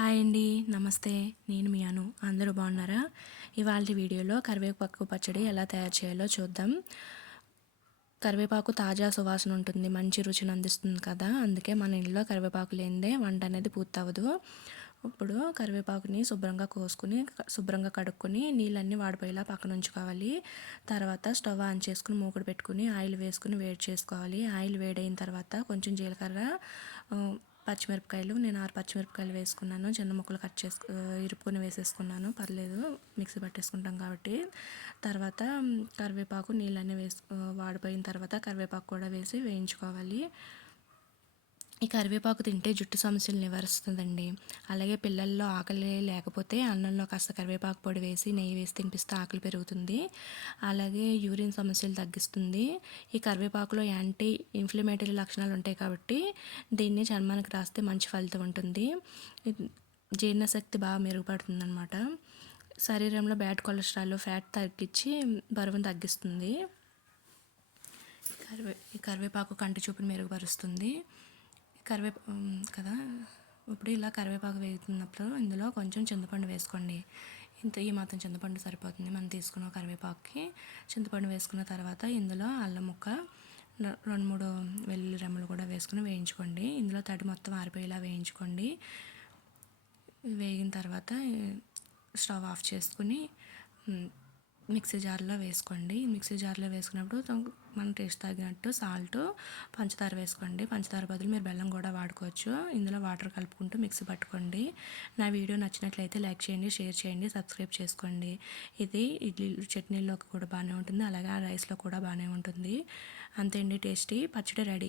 Hi అండి నమస్తే. నేను మీ అను. అందరూ బాగున్నారా? ఇవాళ వీడియోలో కరివేపాకు పచ్చడి ఎలా తయారు చేయాలో చూద్దాం. కరివేపాకు తాజా సువాసన ఉంటుంది మంచి రుచిని అందిస్తుంది కదా. అందుకే మన ఇంట్లో కరివేపాకు లేనిదే వంట అనేది పూర్తవదు ఇప్పుడు కరివేపాకుని శుభ్రంగా కోసుకుని శుభ్రంగా కడుక్కొని నీళ్ళన్నీ వాడిపోయేలా పక్కన ఉంచుకోవాలి. తర్వాత స్టవ్ ఆన్ చేసుకుని మూకుడు పెట్టుకుని ఆయిల్ వేసుకుని వేడి చేసుకోవాలి. ఆయిల్ వేడైన తర్వాత కొంచెం జీలకర్ర పచ్చిమిరపకాయలు నేను ఆరు పచ్చిమిరపకాయలు వేసుకున్నాను. చిన్న ముక్కలు కట్ చేసుకు ఇరుపుకొని వేసేసుకున్నాను. పర్లేదు మిక్సీ పట్టేసుకుంటాం కాబట్టి. తర్వాత కరివేపాకు నీళ్ళన్నీ వేసు వాడిపోయిన తర్వాత కరివేపాకు కూడా వేసి వేయించుకోవాలి. ఈ కరివేపాకు తింటే జుట్టు సమస్యలు నివారిస్తుందండి. అలాగే పిల్లల్లో ఆకలి లేకపోతే అన్నంలో కాస్త కరివేపాకు పొడి వేసి నెయ్యి వేసి తినిపిస్తే ఆకలి పెరుగుతుంది. అలాగే యూరిన్ సమస్యలు తగ్గిస్తుంది. ఈ కరివేపాకులో యాంటీ ఇన్ఫ్లమేటరీ లక్షణాలు ఉంటాయి కాబట్టి దీన్ని చర్మానికి రాస్తే మంచి ఫలితం ఉంటుంది. జీర్ణశక్తి బాగా మెరుగుపడుతుంది అనమాట శరీరంలో బ్యాడ్ కొలెస్ట్రాల్ ఫ్యాట్ తగ్గించి బరువును తగ్గిస్తుంది. కరివే ఈ కరివేపాకు కంటి చూపును మెరుగుపరుస్తుంది. కరివేపా కదా? ఇప్పుడు ఇలా కరివేపాకు వేగుతున్నప్పుడు ఇందులో కొంచెం చింతపండు వేసుకోండి. ఇంత ఈ మాత్రం చింతపండు సరిపోతుంది. మనం తీసుకున్న కరివేపాకుకి చింతపండు వేసుకున్న తర్వాత ఇందులో అల్లం ముక్క రెండు మూడు వెల్లుల్లి రెమ్మలు కూడా వేసుకుని వేయించుకోండి. ఇందులో తడి మొత్తం ఆరిపోయేలా వేయించుకోండి. వేగిన తర్వాత స్టవ్ ఆఫ్ చేసుకుని మిక్సీ జార్లో వేసుకోండి. మిక్సీ జార్లో వేసుకున్నప్పుడు మన టేస్ట్ తగినట్టు సాల్ట్ పంచదార వేసుకోండి. పంచదార బదులు మీరు బెల్లం కూడా వాడుకోవచ్చు. ఇందులో వాటర్ కలుపుకుంటూ మిక్సీ పట్టుకోండి. నా వీడియో నచ్చినట్లయితే లైక్ చేయండి షేర్ చేయండి సబ్స్క్రైబ్ చేసుకోండి. ఇది ఇడ్లీ చట్నీలోకి కూడా బాగానే ఉంటుంది. అలాగే రైస్లో కూడా బాగానే ఉంటుంది. అంతే అండి టేస్టీ పచ్చడి రెడీ.